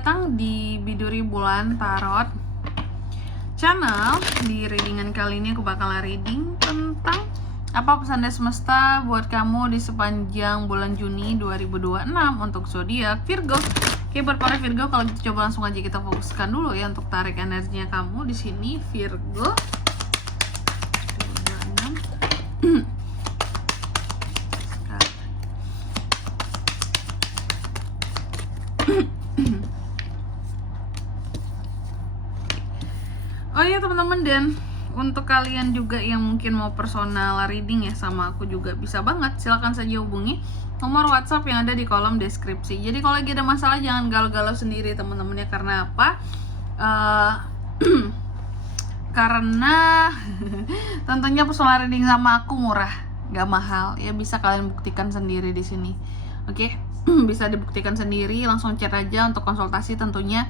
datang di Biduri Bulan Tarot channel. Di readingan kali ini aku bakalan reading tentang apa pesan dari semesta buat kamu di sepanjang bulan Juni 2026 untuk zodiak Virgo. Oke, buat para Virgo, kalau gitu coba langsung aja kita fokuskan dulu ya untuk tarik energinya kamu di sini Virgo. Oh iya teman-teman, dan untuk kalian juga yang mungkin mau personal reading ya sama aku juga bisa banget, silahkan saja hubungi nomor WhatsApp yang ada di kolom deskripsi. Jadi kalau lagi ada masalah jangan galau-galau sendiri teman-teman ya, karena apa? Karena tentunya personal reading sama aku murah, gak mahal ya, bisa kalian buktikan sendiri di sini. Oke, bisa dibuktikan sendiri, langsung chat aja untuk konsultasi. Tentunya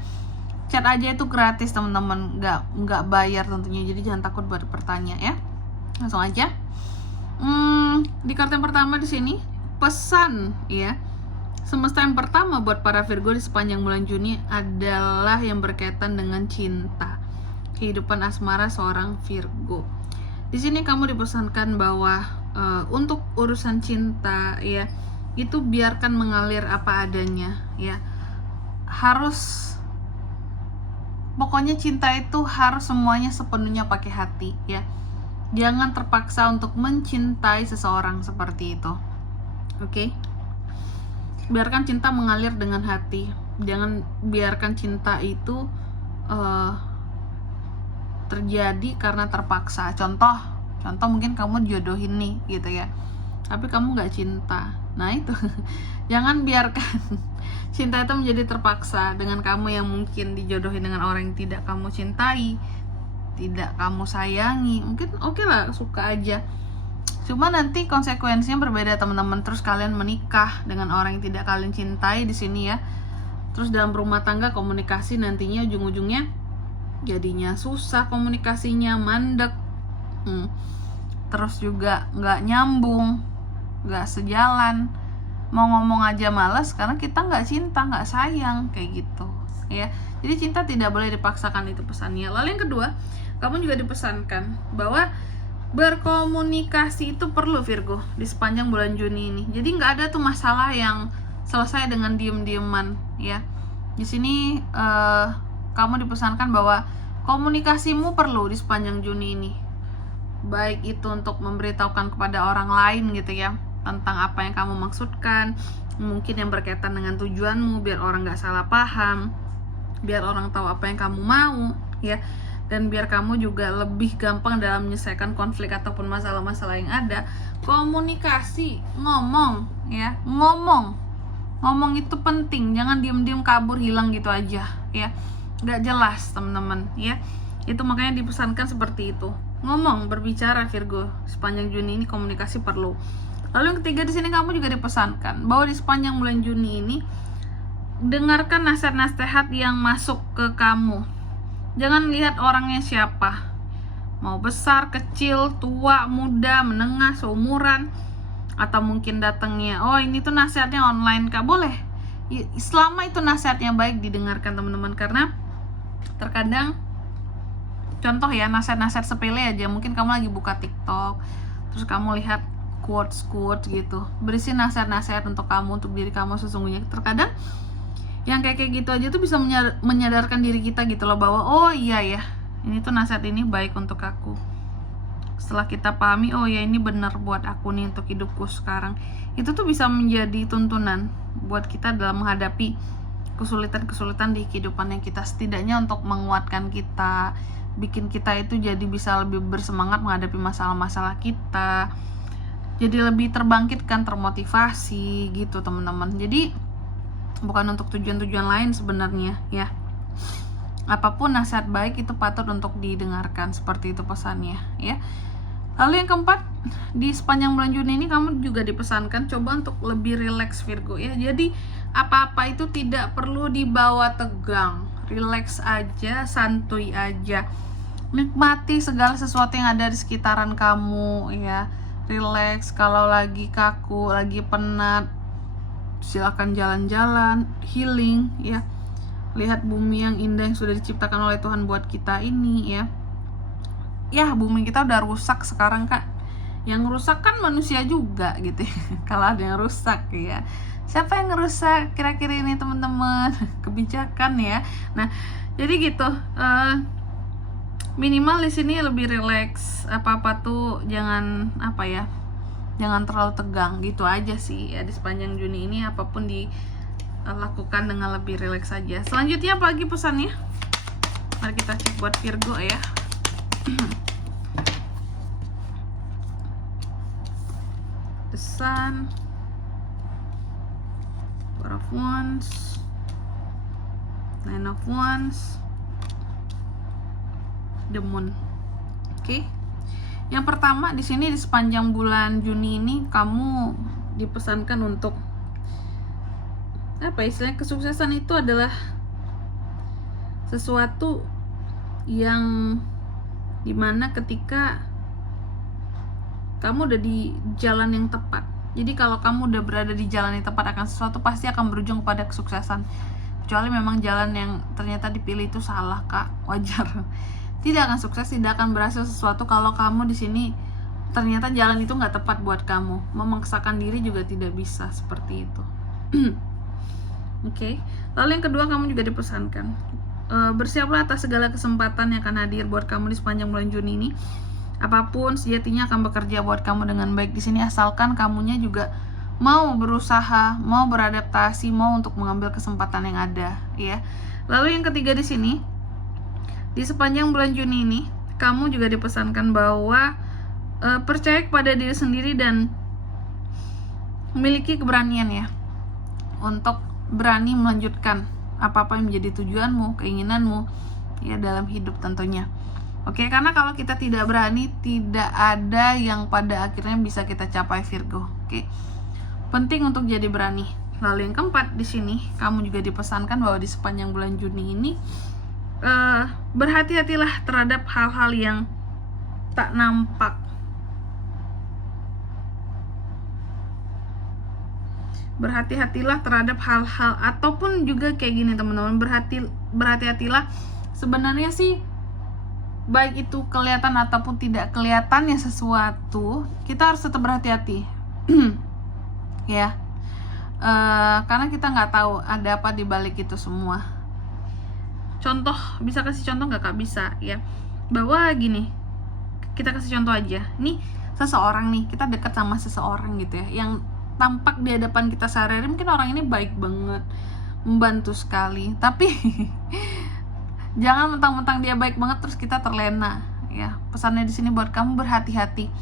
chat aja itu gratis teman-teman, nggak bayar tentunya, jadi jangan takut buat bertanya ya, langsung aja. Di kartu yang pertama di sini pesan ya semesta yang pertama buat para Virgo di sepanjang bulan Juni adalah yang berkaitan dengan cinta, kehidupan asmara seorang Virgo. Di sini kamu dipesankan bahwa untuk urusan cinta ya, itu biarkan mengalir apa adanya ya, pokoknya cinta itu harus semuanya sepenuhnya pakai hati ya. Jangan terpaksa untuk mencintai seseorang seperti itu. Oke? Biarkan cinta mengalir dengan hati. Jangan biarkan cinta itu terjadi karena terpaksa. Contoh mungkin kamu jodohin nih gitu ya, tapi kamu nggak cinta. Nah itu jangan biarkan cinta itu menjadi terpaksa dengan kamu yang mungkin dijodohin dengan orang yang tidak kamu cintai, tidak kamu sayangi. Mungkin oke lah, suka aja, cuma nanti konsekuensinya berbeda teman-teman. Terus kalian menikah dengan orang yang tidak kalian cintai di sini ya. Terus dalam rumah tangga komunikasi nantinya ujung-ujungnya jadinya susah, komunikasinya mandek, terus juga nggak nyambung, nggak sejalan, mau ngomong aja malas karena kita nggak cinta, nggak sayang, kayak gitu ya. Jadi cinta tidak boleh dipaksakan, itu pesannya. Lalu yang kedua, kamu juga dipesankan bahwa berkomunikasi itu perlu Virgo di sepanjang bulan Juni ini. Jadi nggak ada tuh masalah yang selesai dengan diem-dieman ya. Di sini kamu dipesankan bahwa komunikasimu perlu di sepanjang Juni ini, baik itu untuk memberitahukan kepada orang lain gitu ya tentang apa yang kamu maksudkan, mungkin yang berkaitan dengan tujuanmu, biar orang gak salah paham, biar orang tahu apa yang kamu mau ya, dan biar kamu juga lebih gampang dalam menyelesaikan konflik ataupun masalah-masalah yang ada. Komunikasi, ngomong ya, ngomong itu penting, jangan diem-diem kabur hilang gitu aja ya, gak jelas teman-teman ya. Itu makanya dipesankan seperti itu, ngomong, berbicara Virgo sepanjang Juni ini, komunikasi perlu. Lalu yang ketiga di sini kamu juga dipesankan bahwa di sepanjang bulan Juni ini dengarkan nasihat-nasihat yang masuk ke kamu. Jangan lihat orangnya siapa, mau besar, kecil, tua, muda, menengah, seumuran, atau mungkin datangnya oh ini tuh nasihatnya online kak, boleh selama itu nasihatnya baik didengarkan teman-teman. Karena terkadang contoh ya, nasihat-nasihat sepele aja, mungkin kamu lagi buka TikTok terus kamu lihat quotes gitu, berisi nasihat-nasihat untuk kamu, untuk diri kamu sesungguhnya. Terkadang yang kayak gitu aja tuh bisa menyadarkan diri kita gitu loh, bahwa oh iya ya, ini tuh nasihat ini baik untuk aku. Setelah kita pahami, oh ya ini benar buat aku nih untuk hidupku sekarang, itu tuh bisa menjadi tuntunan buat kita dalam menghadapi kesulitan-kesulitan di kehidupan yang kita, setidaknya untuk menguatkan kita, bikin kita itu jadi bisa lebih bersemangat menghadapi masalah-masalah kita, jadi lebih terbangkitkan, termotivasi gitu teman-teman. Jadi bukan untuk tujuan-tujuan lain sebenarnya ya. Apapun nasihat baik itu patut untuk didengarkan, seperti itu pesannya ya. Lalu yang keempat, di sepanjang bulan Juni ini kamu juga dipesankan coba untuk lebih rileks Virgo ya. Jadi apa-apa itu tidak perlu dibawa tegang, rileks aja, santuy aja, nikmati segala sesuatu yang ada di sekitaran kamu ya. Rileks, kalau lagi kaku, lagi penat, silakan jalan-jalan, healing ya. lihat bumi yang indah yang sudah diciptakan oleh Tuhan buat kita ini ya. Ya, bumi kita udah rusak sekarang, Kak. Yang rusak kan manusia juga gitu ya. Kalau ada yang rusak ya, siapa yang ngerusak kira-kira ini teman-teman? Kebijakan ya. Nah, jadi gitu, minimal di sini lebih rileks, apa-apa tuh jangan jangan terlalu tegang gitu aja sih ya. Di sepanjang Juni ini apapun dilakukan dengan lebih rileks saja. Selanjutnya apa lagi pesannya? Mari kita cek buat Virgo ya. The Sun, Four of Wands, Nine of Wands, The Moon. Oke. Yang pertama di sini di sepanjang bulan Juni ini kamu dipesankan untuk istilahnya kesuksesan itu adalah sesuatu yang dimana ketika kamu udah di jalan yang tepat. Jadi kalau kamu udah berada di jalan yang tepat akan sesuatu, pasti akan berujung pada kesuksesan. Kecuali memang jalan yang ternyata dipilih itu salah, Kak. Wajar. Tidak akan sukses, tidak akan berhasil sesuatu kalau kamu di sini ternyata jalan itu nggak tepat buat kamu. Memaksakan diri juga tidak bisa seperti itu. Oke. Lalu yang kedua, kamu juga dipesankan bersiaplah atas segala kesempatan yang akan hadir buat kamu di sepanjang bulan Juni ini. Apapun sejatinya akan bekerja buat kamu dengan baik di sini, asalkan kamunya juga mau berusaha, mau beradaptasi, mau untuk mengambil kesempatan yang ada, ya. Lalu yang ketiga di sini, di sepanjang bulan Juni ini, kamu juga dipesankan bahwa percaya kepada diri sendiri dan memiliki keberanian ya, untuk berani melanjutkan apa-apa yang menjadi tujuanmu, keinginanmu, ya dalam hidup tentunya. Oke, karena kalau kita tidak berani, tidak ada yang pada akhirnya bisa kita capai, Virgo. Oke, penting untuk jadi berani. Lalu yang keempat di sini, kamu juga dipesankan bahwa di sepanjang bulan Juni ini berhati-hatilah terhadap hal-hal yang tak nampak. Berhati-hatilah terhadap hal-hal, ataupun juga kayak gini teman-teman, berhati-hatilah sebenarnya sih, baik itu kelihatan ataupun tidak kelihatannya sesuatu, kita harus tetap berhati-hati. Ya, karena kita nggak tahu ada apa di balik itu semua. Contoh, bisa kasih contoh nggak, Kak? Bisa ya, bahwa gini, kita kasih contoh aja. Nih, seseorang nih, kita dekat sama seseorang gitu ya, yang tampak di hadapan kita sehari-hari mungkin orang ini baik banget, membantu sekali, tapi jangan mentang-mentang dia baik banget terus kita terlena ya. Pesannya di sini buat kamu, berhati-hati,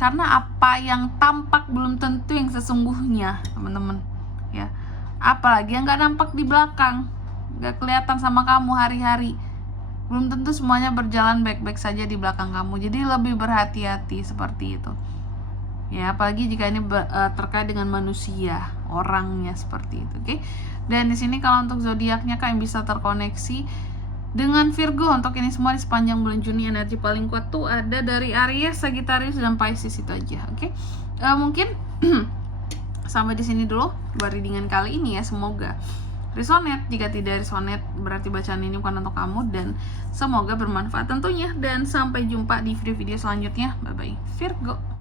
karena apa yang tampak belum tentu yang sesungguhnya, teman-teman ya. Apalagi yang nggak nampak di belakang, nggak kelihatan sama kamu hari-hari, belum tentu semuanya berjalan baik-baik saja di belakang kamu. Jadi lebih berhati-hati seperti itu ya, apalagi jika ini terkait dengan manusia, orangnya seperti itu. Oke. Dan di sini kalau untuk zodiaknya, Kak, yang bisa terkoneksi dengan Virgo untuk ini semua di sepanjang bulan Juni, energi paling kuat tuh ada dari Aries, Sagittarius, dan Pisces itu aja. Oke. Mungkin sampai di sini dulu buat readingan kali ini ya. Semoga resonate. Jika tidak resonate, berarti bacaan ini bukan untuk kamu, dan semoga bermanfaat tentunya. Dan sampai jumpa di video-video selanjutnya. Bye bye, Virgo.